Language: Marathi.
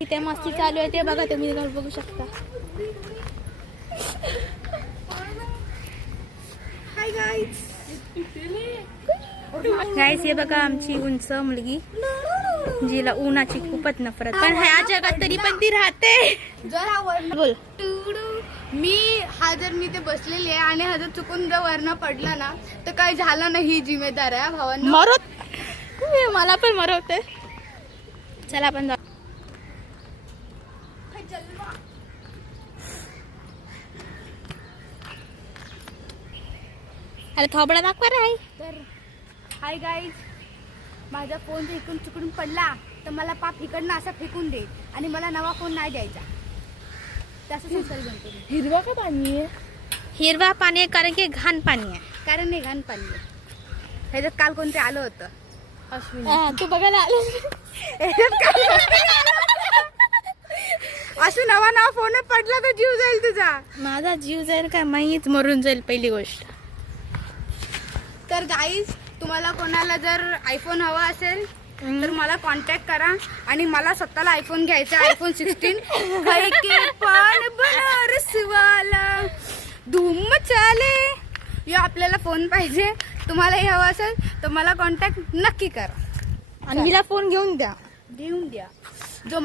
किती मस्ती चालू आहे ते बघा तुम्ही बघू शकता. Hi guys. गाईज हे बघा आमची उंच मुलगी जिला उन्हाची खूपच नफरत, पण ह्या जगात तरी पण ती राहते. बोल. मी ते बसलेली आहे आणि हा जर चुकून जर वरनं पडला ना तर काय झालं नाही, ही जिम्मेदार आहे भावांना. मरत मला पण मरवते. चला आपण जाऊ. अरे थोबडा दाखवा रे. तर हाय गाईज, माझा फोन जर इकडून चुकून पडला तर मला पाप इकडनं असा फेकून दे आणि मला नवा फोन नाही द्यायचा. तसं संस्कार बनतो. हिरवा का पाणी आहे? हिरवा पाणी आहे कारण की घाण पाणी आहे. कारण हे घाण पाणी आहे. ह्याच्यात काल कोणते आलं होतं तू बघायला आलो. असं नवा फोन पडला तर जीव जाईल तुझा. माझा जीव जाईल का? मीच मरून जाईल पहिली गोष्ट. तर गाईज, तुम्हाला कोणाला जर आयफोन हवा असेल तर मला कॉन्टॅक्ट करा आणि मला स्वतःला आयफोन घ्यायचा, आयफोन 16. पण बनारस वाला धूम चाले या आपल्याला फोन पाहिजे. तुम्हाला हे हवं असेल तर मला कॉन्टॅक्ट नक्की करा आणि हिला फोन घेऊन द्या. घेऊन द्या. जो